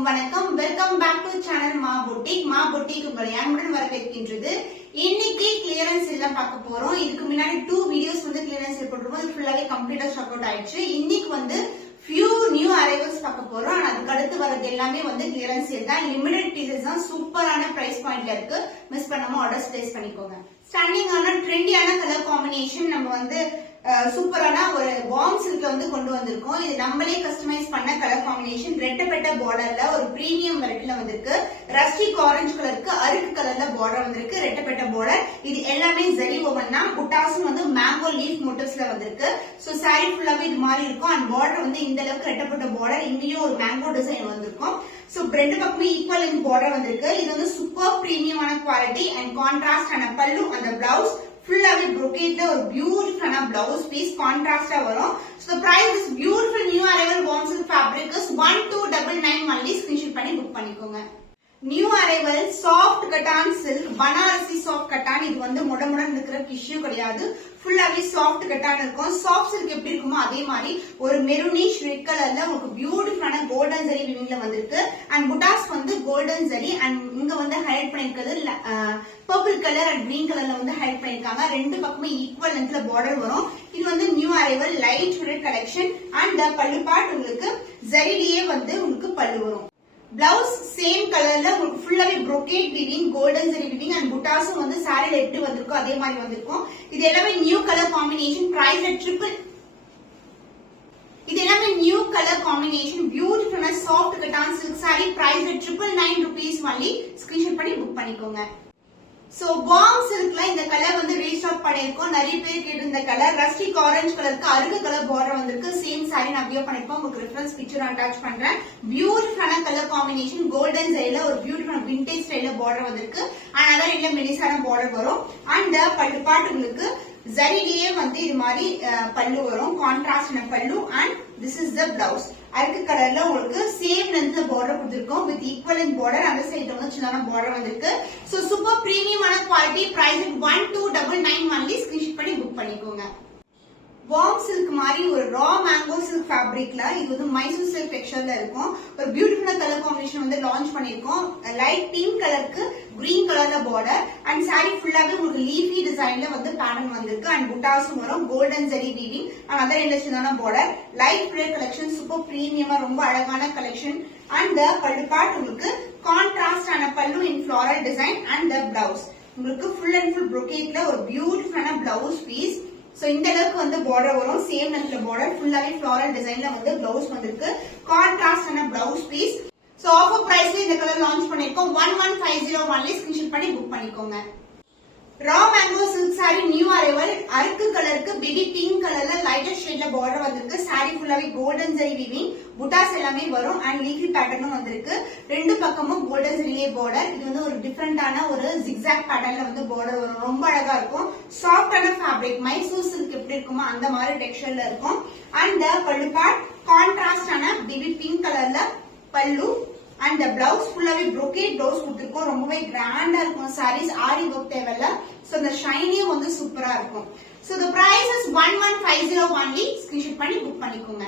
அனைவருக்கும் வணக்கம். Welcome back to channel மா பொட்டிக் உங்களை அன்புடன் வரவேற்கின்றது. இன்னைக்கு கிளியரன்ஸ் எல்லாம் பார்க்க போறோம். இதுக்கு முன்னாடி 2 வீடியோஸ் வந்து கிளியரன்ஸ் போட்டுருவோம். இது ஃபுல்லாவே கம்ப்ளீட்டா ஸ்டாக் அவுட் ஆயிடுச்சு. இன்னைக்கு வந்து few new arrivals பார்க்க போறோம். ஆனா அதுக்கு அடுத்து வரது எல்லாமே வந்து கிளியரன்ஸ் தான். லிமிடெட் பீசஸ் தான். சூப்பரான பிரைஸ் பாயிண்ட்ல இருக்கு. மிஸ் பண்ணாம ஆர்டர்ஸ் பிளேஸ் பண்ணிக்கோங்க. ஸ்டாண்டிங்கான ட்ரெண்டியான கலர் காம்பினேஷன் நம்ம வந்து சூப்பரான ஒரு வார்ம் சில்க்ல வந்து கொண்டு வந்திருக்கோம். இது நம்மளே கஸ்டமைஸ் பண்ண கலர் காம்பினேஷன். ரெட்டப்பட்ட பார்டர்ல ஒரு பிரீமியம் வெரைட்டில வந்திருக்கு. ரஸ்டிக் ஆரஞ்சு கலருக்கு அருக்கு கலர்ல பார்டர் வந்திருக்கு. ரெட்டப்பட்ட பார்டர். இது எல்லாமே ஜரி ஓவன் தான். புட்டாஸும் வந்து மேங்கோ லீஃப் மோட்டிவ்ஸ்ல வந்திருக்கு. சோ சாரி ஃபுல்லாவே இது மாதிரி இருக்கும். அண்ட் பார்டர் வந்து இந்த அளவுக்கு ரெட்டப்பட்ட பார்டர். இங்கேயும் ஒரு மேங்கோ டிசைன் வந்திருக்கும். சோ ரெண்டு பக்கமே ஈக்குவல் இன் பார்டர் வந்திருக்கு. இது வந்து சூப்பர் பிரீமியமான குவாலிட்டி அண்ட் கான்ட்ராஸ்ட் ஆன பல்லு அந்த பிளவுஸ் ஃபுல்லாவே brocade ஒரு பியூட்டிஃபுல்லான பிளவுஸ் பீஸ் கான்ட்ராஸ்டா வரும். So the price is beautiful new arrival warm silk fabric is 1299 only. Screenshot பண்ணி புக் பண்ணிக்கோங்க. New arrival soft cotton silk Banarasi soft cotton. இது வந்து முடமுடன் இருக்கிற டிஷ்யூ கிடையாது. ஃபுல்லாவே சாஃப்ட் கட்டான் இருக்கும். சாஃப்ட் சில்க் எப்படி இருக்குமோ அதே மாதிரி ஒரு மெரூனிஷ் ரெட் கலர்ல உங்களுக்கு பியூட்டிஃபுல்லான கோல்டன் ஜரி விவிங்ல வந்திருக்கு. அண்ட் புட்டாஸ் வந்து கோல்டன் ஜரி அண்ட் இங்க வந்து ஹைலைட் பண்ணிருக்கிறது பர்பிள் கலர் அண்ட் கிரீன் கலர்ல வந்து ஹைலைட் பண்ணிருக்காங்க. ரெண்டு பக்கமே ஈக்குவல் லென்த்ல பார்டர் வரும். இது வந்து new arrival light weight collection. And pallu part உங்களுக்கு ஜரிலேயே வந்து உங்களுக்கு பல்லு வரும். பிளவுஸ் சேம் கலர்ல உங்களுக்கு ஃபுல்லாவே brocade weaving golden zari weaving and புட்டாஸும் வந்து சாரில எப்படி வந்திருக்கோ அதே மாதிரி வந்திருக்கும். இது எல்லாமே நியூ கலர் காம்பினேஷன். பிரைஸ் இது எல்லாமே நியூ கலர் காம்பினேஷன். பியூட்டிஃபுல்லான soft cotton silk sari. Price 999 rupees only. Screenshot பண்ணி புக் பண்ணிக்கோங்க. சோ வார்ம் சில்க்ல இந்த கலர் வந்து ரீஸ்டாக் பண்ணிருக்கோம். நிறைய பேர் கேட்டிருந்த கலர் ரஸ்டிக் ஆரஞ்சு கலருக்கு அருகு கலர் பார்டர் வந்திருக்கு. சேம் சாரி நான் வியோ பண்ணிருப்போம். உங்களுக்கு ரெஃபரன்ஸ் பிக்சர் அட்டாச் பண்றேன். பியூட்டிஃபுல்லான கலர் காம்பினேஷன். கோல்டன் ஜரில ஒரு பியூட்டிஃபுல் விண்டேஜ் ஸ்டைல்ல பார்டர் வந்திருக்கு. அண்ட் அதர் இல்ல மெலிசான பார்டர் வரும். அண்ட் பல்லு பாட்டு உங்களுக்கு ஜரிலேயே வந்து இது மாதிரி பல்லு வரும். Contrast pallu and this is the blouse. அருக்கு கலர்ல உங்களுக்கு சேம் லென்த்ல பார்டர் கொடுத்திருக்கோம் வித் ஈக்குவல் பார்டர். அந்த சைடுல வந்து சின்ன பார்டர் வந்திருக்கு. சோ சூப்பர் பிரீமியமான குவாலிட்டி. Price 1299 only. ஸ்கிரீன்ஷாட் பண்ணி புக் பண்ணிக்கோங்க. வார்ம் சில்க் மாதிரி ஒரு ரா மேங்கோ சில்க் ஃபேப்ரிக்ல இது வந்து மைசூர் சில்க் டெக்ஸ்சர்ல இருக்கும். ஒரு பியூட்டிஃபுல் கலர் காம்பினேஷன் வந்து லான்ச் பண்ணிருக்கோம். லைட் பிங்க் கலருக்கு கிரீன் கலர்ல பார்டர் அண்ட் சாரி ஃபுல்லாவே உங்களுக்கு லீஃபி டிசைன்ல வந்து பேட்டர்ன் வந்திருக்கு. அண்ட் புட்டாஸும் வரும். Golden zari weaving and other இண்டஸ்ட்ரியான border. Light plate collection. Super பிரீமியமா ரொம்ப அழகான கலெக்ஷன். அண்ட் பல்லு பார்ட் உங்களுக்கு கான்ட்ராஸ்ட் ஆன pallu in floral design and blouse உங்களுக்கு ஃபுல் அண்ட் ஃபுல் brocade ஒரு பியூட்டிஃபுல்லான பிளவுஸ் பீஸ். சோ இந்த அளவுக்கு வந்து பார்டர் வரும். சேம் லென்த்ல பார்டர் ஃபுல்லாவே ஃபிளாரல் டிசைன்ல வந்து பிளவுஸ் வந்திருக்கு. கான்ட்ராஸ்ட் ஆன பிளவுஸ் பீஸ். சோ ஆஃபர் பிரைஸ்ல இந்த கலர் லான்ச் பண்ணிருக்கோம். 1150 only. ஸ்கிரீன்ஷாட் பண்ணி புக் பண்ணிக்கோங்க. Raw mango silk sari new arrival அருக்கு கலருக்கு பேபி பிங்க் கலர்ல லைட்டர் ஷேட்ல பார்டர் வந்திருக்கு. சாரி ஃபுல்லாவே கோல்டன் ஜரி வீவிங் புட்டாஸ் எல்லாமே வரும் அண்ட் லீஃபி பேட்டர்னும் வந்திருக்கு. ரெண்டு பக்கமும் கோல்டன் ஜரிலே பார்டர். இது வந்து ஒரு டிஃபரெண்டான ஒரு ஜிக்ஸாக் பேட்டர்ன்ல வந்து பார்டர் வரும். ரொம்ப அழகா இருக்கும். சாஃப்டான ஃபேப்ரிக் மைசூர் சில்க் எப்படி இருக்குமோ அந்த மாதிரி டெக்ஸ்சர்ல இருக்கும். அண்ட் பல்லு பார்ட் கான்ட்ராஸ்ட் ஆன பேபி பிங்க் கலர்ல பல்லு அண்ட் பிளவுஸ் ஃபுல்லாவே brocade பிளவுஸ் கொடுத்திருக்கோம். ரொம்பவே கிராண்டா இருக்கும். சாரீஸ் ஆரி ஒர்க் தேவையில்ல. சோ இந்த ஷைனியும் வந்து சூப்பரா இருக்கும். So the price is 1150 only. Screenshot பண்ணி புக் பண்ணிக்கோங்க.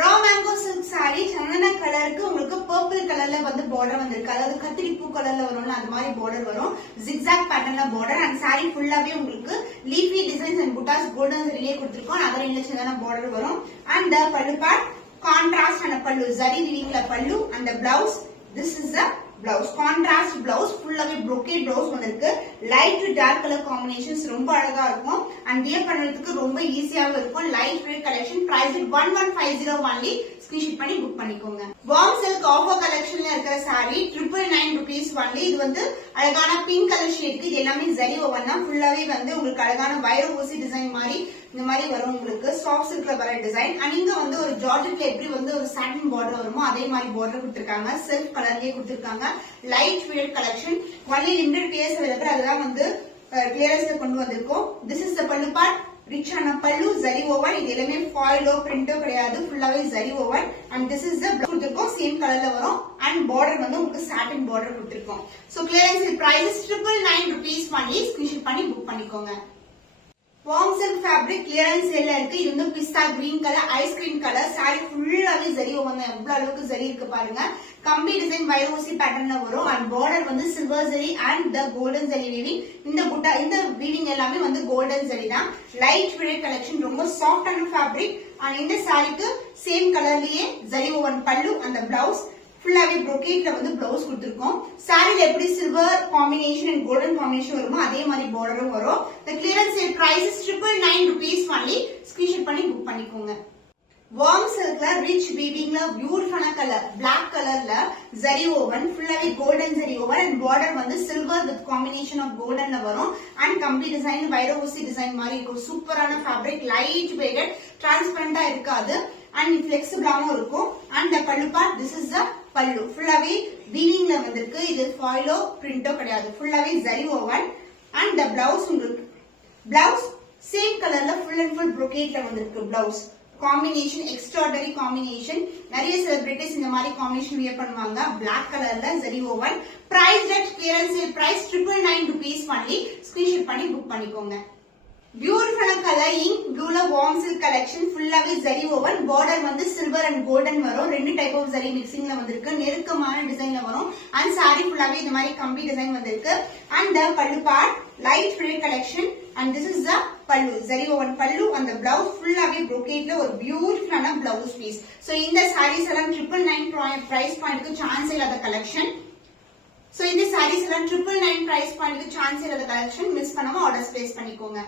ரா மேங்கோ சில்க் சாரி சந்தன கலருக்கு உங்களுக்கு பர்பிள் கலர்ல வந்து பார்டர் வந்திருக்கு. அதாவது கத்திரி பூ கலர்ல வரும்ல அந்த மாதிரி பார்டர் வரும். ஜிக்ஸாக் பேட்டர்ன்ல பார்டர் அண்ட் சாரி ஃபுல்லாவே உங்களுக்கு leafy designs and buttas golden ஜரிலே கொடுத்திருக்கோம். அதர் இண்டஸ்ட்ரியான பார்டர் வரும். அண்ட் பல்லு பார்ட் கான்ட்ராஸ்ட் ஆன பல்லு ஜரி வீவிங்ல pallu and blouse this is the blouse. Contrast blouse ஃபுல்லாவே brocade பிளவுஸ் வந்திருக்கு. Light to dark colour combinations ரொம்ப அழகா இருக்கும். அண்ட் வியர் பண்றதுக்கு ரொம்ப ஈஸியாவும் இருக்கும். Light weight collection. Price 1150 only. Screenshot பண்ணி புக் பண்ணிக்கோங்க. வார்ம் சில்க் ஆஃபர் கலெக்ஷன்ல இருக்கிற சாரி 999 rupees only. இது வந்து அழகான பிங்க் கலர் ஷேட்க்கு இது எல்லாமே ஜரி ஓவன் தான். ஃபுல்லாவே வந்து உங்களுக்கு அழகான வைர ஊசி டிசைன் மாதிரி இந்த மாதிரி வரும். உங்களுக்கு சாஃப்ட் சில்க்ல வர டிசைன். அண்ட் இங்க வந்து ஒரு ஜார்ஜெட்ல எப்படி வந்து ஒரு சாட்டின் பார்டர் வருமோ அதே மாதிரி பார்டர் கொடுத்திருக்காங்க. செல்ஃப் கலர்லயே கொடுத்திருக்காங்க. Light weight collection. Only limited pieces available. அதுதான் வந்து கிளியரன்ஸ்ல கொண்டு வந்திருக்கோம். திஸ் இஸ் த பல்லு பார்ட். ரிச்சான பல்லு ஜரி ஓவன். இது எல்லாமே ஃபாயிலோ பிரிண்டோ கிடையாது. ஃபுல்லாவே zari woven. And this is the கொடுத்திருக்கோம். சேம் கலர்ல வரும். அண்ட் பார்டர் வந்து உங்களுக்கு சாட்டின் பார்டர் கொடுத்திருக்கோம். So clearance price 999 rupees only. Screenshot பண்ணி புக் பண்ணிக்கோங்க. வார்ம் சில்க் ஃபேப்ரிக் கிளியரன்ஸ் சேல்ல இருக்கு. இது வந்து பிஸ்தா கிரீன் கலர், ஐஸ்கிரீம் கலர். சாரி ஃபுல்லாவே ஜரி ஓவன் தான். எவ்வளவு அளவுக்கு ஜரி இருக்கு பாருங்க. கம்பி டிசைன் வைரோசி பேட்டர்ன்ல வரும். அண்ட் பார்டர் வந்து silver zari and the golden zari weaving. இந்த புட்டா இந்த வீவிங் எல்லாமே வந்து கோல்டன் ஜரி தான். லைட் வெயிட் கலெக்ஷன், ரொம்ப சாஃப்டான ஃபேப்ரிக். அண்ட் இந்த சாரிக்கு சேம் கலர்லயே ஜரி ஓவன் பல்லு, அந்த பிளவுஸ் ஃபுல்லாவே brocade வந்து பிளவுஸ் கொடுத்திருக்கோம். சாரில எப்படி silver combination and golden combination வருமோ அதே மாதிரி பார்டரும் வரும். the clearance sale price is 999 rupees only. Screenshot பண்ணி புக் பண்ணிக்கோங்க. வார்ம் சில்க்ல ரிச் வீவிங்ல பியூட்டிஃபுல்லான கலர், பிளாக் கலர்ல ஜரி ஓவன், ஃபுல்லாவே golden zari woven and border வந்து சில்வர் வித் காம்பினேஷன் ஆஃப் கோல்டன்ல வரும். அண்ட் கம்பி டிசைன், வைரோசி டிசைன் மாதிரி இருக்கும். சூப்பரான ஃபேப்ரிக், லைட் வெயிட்டட், டிரான்ஸ்பரண்டா இருக்காது அண்ட் ஃபிளெக்சிபிளாவும் இருக்கும். அண்ட் the பல்லு பார்ட், this is the பல்லு. ஃபுல்லாவே வீவிங்ல வந்திருக்கு. இது ஃபாயிலோ பிரிண்டோ கிடையாது, ஃபுல்லாவே zari woven. And the blouse, உங்களுக்கு பிளவுஸ் சேம் கலர்ல ஃபுல் அண்ட் ஃபுல் brocadeல வந்திருக்கு. Blouse combination extraordinary combination. நிறைய செலிபிரிட்டிஸ் இந்த மாதிரி காம்பினேஷன் வியர் பண்ணுவாங்க. பிளாக் கலர்ல zari woven. Price at clearance sale price 999 rupees only. Screenshot பண்ணி புக் பண்ணிக்கோங்க. பியூட்டிஃபுல்லான கலர் இங்க் ப்ளூல வார்ம் சில்க் கலெக்ஷன், ஃபுல்லாவே ஜரி ஓவன். பார்டர் வந்து சில்வர் அண்ட் கோல்டன் வரும். ரெண்டு டைப் ஆஃப் ஜரி மிக்சிங்ல வந்திருக்கு. நெருக்கமான டிசைன்ல வரும். அண்ட் சாரி ஃபுல்லாவே இந்த மாதிரி கம்பி டிசைன் வந்திருக்கு. அண்ட் the பல்லு part light weight collection. And this is the பல்லு, ஜரி ஓவன் பல்லு. அந்த பிளவுஸ் ஃபுல்லாவே brocadeல ஒரு பியூட்டிஃபுல்லான பிளவுஸ் பீஸ். சோ இந்த சாரீஸ் எல்லாம் 999 பிரைஸ் பாயிண்ட்க்கு சான்ஸ் இல்லாத கலெக்ஷன். சோ இந்த சாரீஸ் எல்லாம் 999 பிரைஸ் பாயிண்ட்க்கு சான்ஸ் இல்லாத கலெக்ஷன். மிஸ் பண்ணாம ஆர்டர்ஸ் பிளேஸ் பண்ணிக்கோங்க.